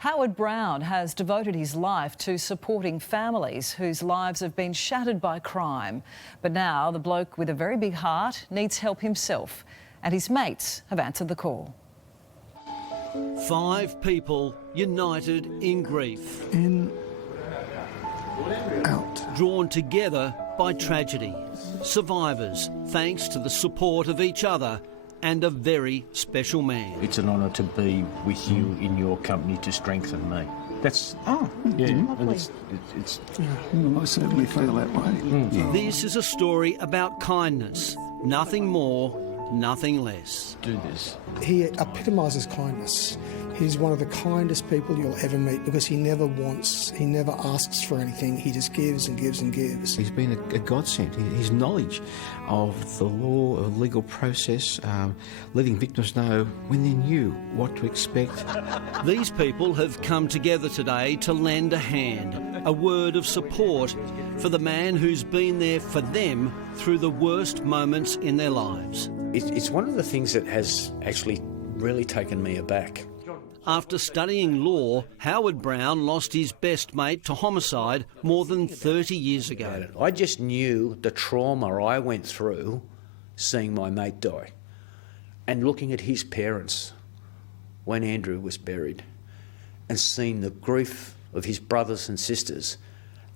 Howard Brown has devoted his life to supporting families whose lives have been shattered by crime. But now the bloke with a very big heart needs help himself, and his mates have answered the call. 5 people united in grief. In, out. Drawn together by tragedy. Survivors, thanks to the support of each other and a very special man. It's an honour to be with you in your company to strengthen me. That's... yeah, and it's I certainly feel that way. This is a story about kindness. Nothing more, nothing less. do this. He epitomises kindness. He's one of the kindest people you'll ever meet because he never asks for anything. He just gives and gives and gives. He's been a godsend. His knowledge of the law, of the legal process, letting victims know when they knew what to expect. These people have come together today to lend a hand, a word of support for the man who's been there for them through the worst moments in their lives. It's one of the things that has actually really taken me aback. After studying law, Howard Brown lost his best mate to homicide more than 30 years ago. I just knew the trauma I went through seeing my mate die and looking at his parents when Andrew was buried and seeing the grief of his brothers and sisters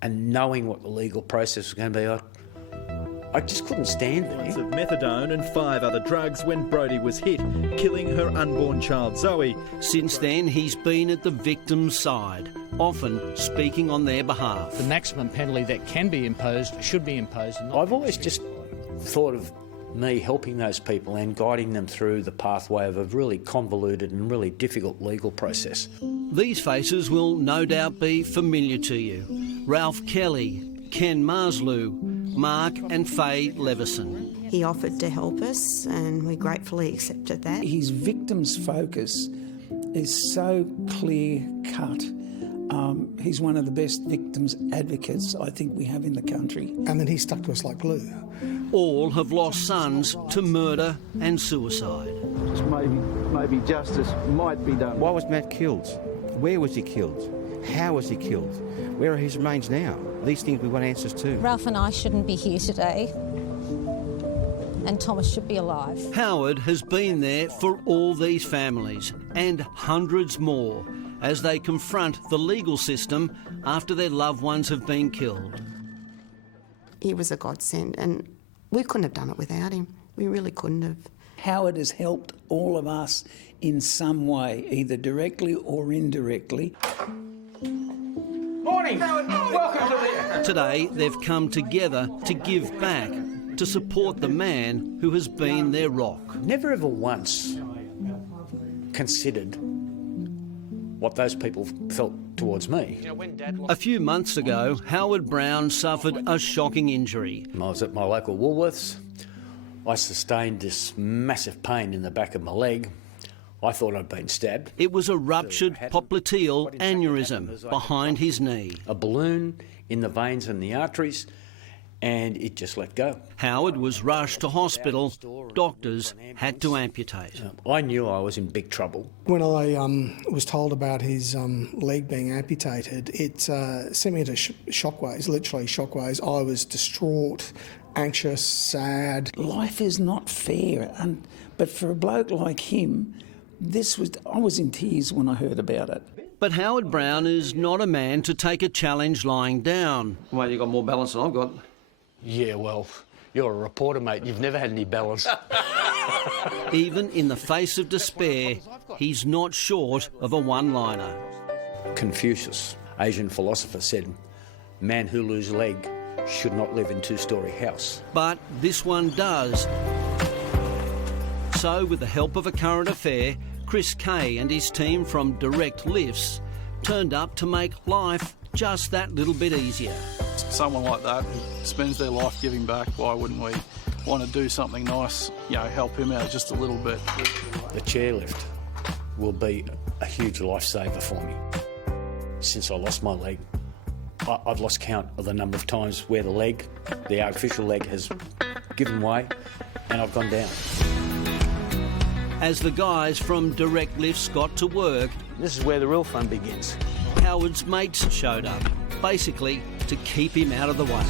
and knowing what the legal process was going to be. I just couldn't stand there. Of methadone and 5 other drugs when Brodie was hit, killing her unborn child Zoe. Since then, he's been at the victim's side, often speaking on their behalf. The maximum penalty that can be imposed should be imposed. I've always just thought of me helping those people and guiding them through the pathway of a really convoluted and really difficult legal process. These faces will no doubt be familiar to you. Ralph Kelly, Ken Marslew, Mark and Faye Leveson. He offered to help us and we gratefully accepted that. His victim's focus is so clear-cut. He's one of the best victims advocates I think we have in the country. And then he stuck to us like glue. All have lost sons to murder and suicide. Maybe justice might be done. Why was Matt killed? Where was he killed? How was he killed? Where are his remains now? These things we want answers to. Ralph and I shouldn't be here today, and Thomas should be alive. Howard has been there for all these families and hundreds more as they confront the legal system after their loved ones have been killed. He was a godsend and we couldn't have done it without him. We really couldn't have. Howard has helped all of us in some way, either directly or indirectly. Morning! Welcome to the... Today, they've come together to give back, to support the man who has been their rock. Never ever once considered what those people felt towards me. A few months ago, Howard Brown suffered a shocking injury. I was at my local Woolworths. I sustained this massive pain in the back of my leg. I thought I'd been stabbed. It was a ruptured popliteal aneurysm behind his knee. A balloon in the veins and the arteries, and it just let go. Howard was rushed to hospital. Doctors had to amputate. I knew I was in big trouble. When I was told about his leg being amputated, it sent me into shockwaves, literally shockwaves. I was distraught, anxious, sad. Life is not fair, but for a bloke like him, I was in tears when I heard about it. But Howard Brown is not a man to take a challenge lying down. Well, you've got more balance than I've got. Yeah, well, you're a reporter, mate. You've never had any balance. Even in the face of despair, he's not short of a one-liner. Confucius, Asian philosopher, said, "Man who loses leg should not live in two-storey house." But this one does. So, with the help of a current affair, Chris Kay and his team from Direct Lifts turned up to make life just that little bit easier. Someone like that who spends their life giving back, why wouldn't we want to do something nice, help him out just a little bit? The chairlift will be a huge lifesaver for me. Since I lost my leg, I've lost count of the number of times where the artificial leg has given way and I've gone down. As the guys from Direct Lifts got to work, This is where the real fun begins. Howard's mates showed up, basically to keep him out of the way.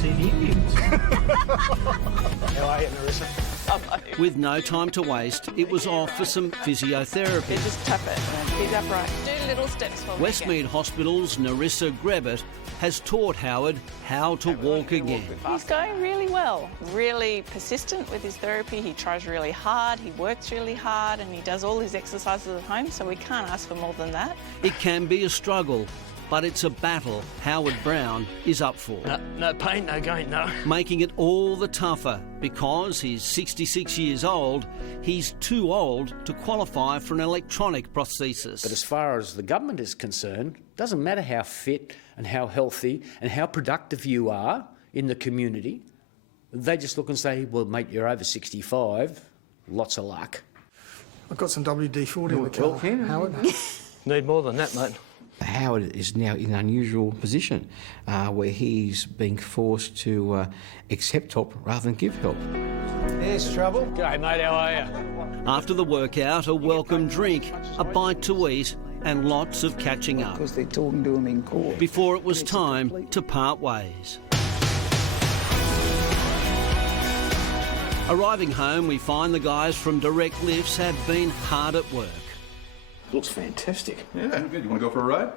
How are you, Marissa? With no time to waste, it was off for some physiotherapy. Just tap it, he's upright. Do little steps for me. Westmead Hospital's Narissa Grebbett has taught Howard how to walk again. He's going really well, really persistent with his therapy. He tries really hard, he works really hard, and he does all his exercises at home, so we can't ask for more than that. It can be a struggle, but it's a battle Howard Brown is up for. No pain, no gain, no. Making it all the tougher because he's 66 years old, he's too old to qualify for an electronic prosthesis. But as far as the government is concerned, it doesn't matter how fit and how healthy and how productive you are in the community. They just look and say, well, mate, you're over 65, lots of luck. I've got some WD-40 in the car, Howard. Need more than that, mate. Howard is now in an unusual position where he's being forced to accept help rather than give help. There's trouble. G'day, mate, how are you? After the workout, a welcome drink, a bite to eat, and lots of catching up. Because they're talking to him in court. Before it was time to part ways. Arriving home, we find the guys from Direct Lifts have been hard at work. Looks fantastic. Yeah, good. You want to go for a ride?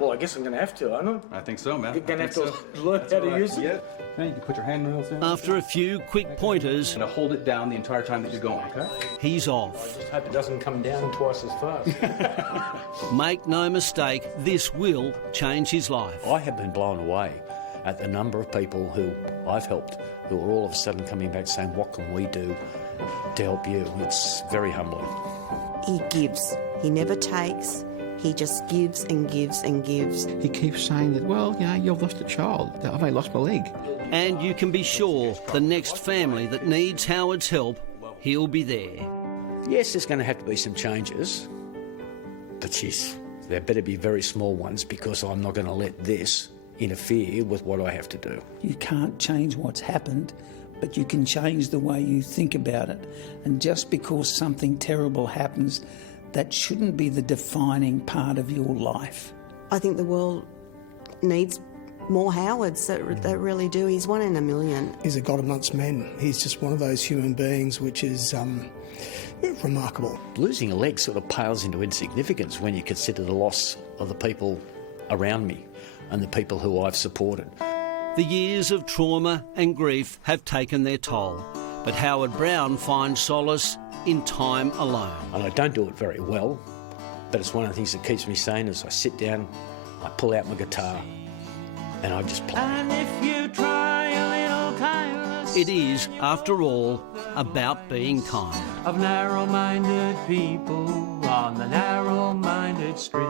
Well, I guess I'm going to have to, aren't I? I think so, man. You're going to have to learn how to use it? Yeah. Now you can put your handrails down. After a few quick pointers, You're going to hold it down the entire time that you're going, okay? he's off. Just hope it doesn't come down twice as fast. Make no mistake, this will change his life. I have been blown away at the number of people who I've helped who are all of a sudden coming back saying, what can we do to help you? It's very humbling. He gives. He never takes. He just gives and gives and gives. He keeps saying that, well, you know, you've lost a child. I've only lost my leg. And you can be sure the next family that needs Howard's help, he'll be there. Yes, there's going to have to be some changes, but geez, there better be very small ones because I'm not going to let this interfere with what I have to do. You can't change what's happened, but you can change the way you think about it. And just because something terrible happens, that shouldn't be the defining part of your life. I think the world needs more Howards that really do. He's one in a million. He's a god amongst men. He's just one of those human beings which is remarkable. Losing a leg sort of pales into insignificance when you consider the loss of the people around me and the people who I've supported. The years of trauma and grief have taken their toll, but Howard Brown finds solace in time alone. And I don't do it very well, but it's one of the things that keeps me sane as I sit down, I pull out my guitar, and I just play. And if you try a little kindness, It is, after all, about being kind. Of narrow-minded people on the narrow-minded street.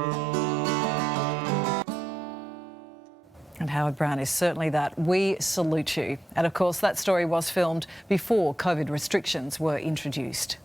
And Howard Brown is certainly that. We salute you. And of course, that story was filmed before COVID restrictions were introduced.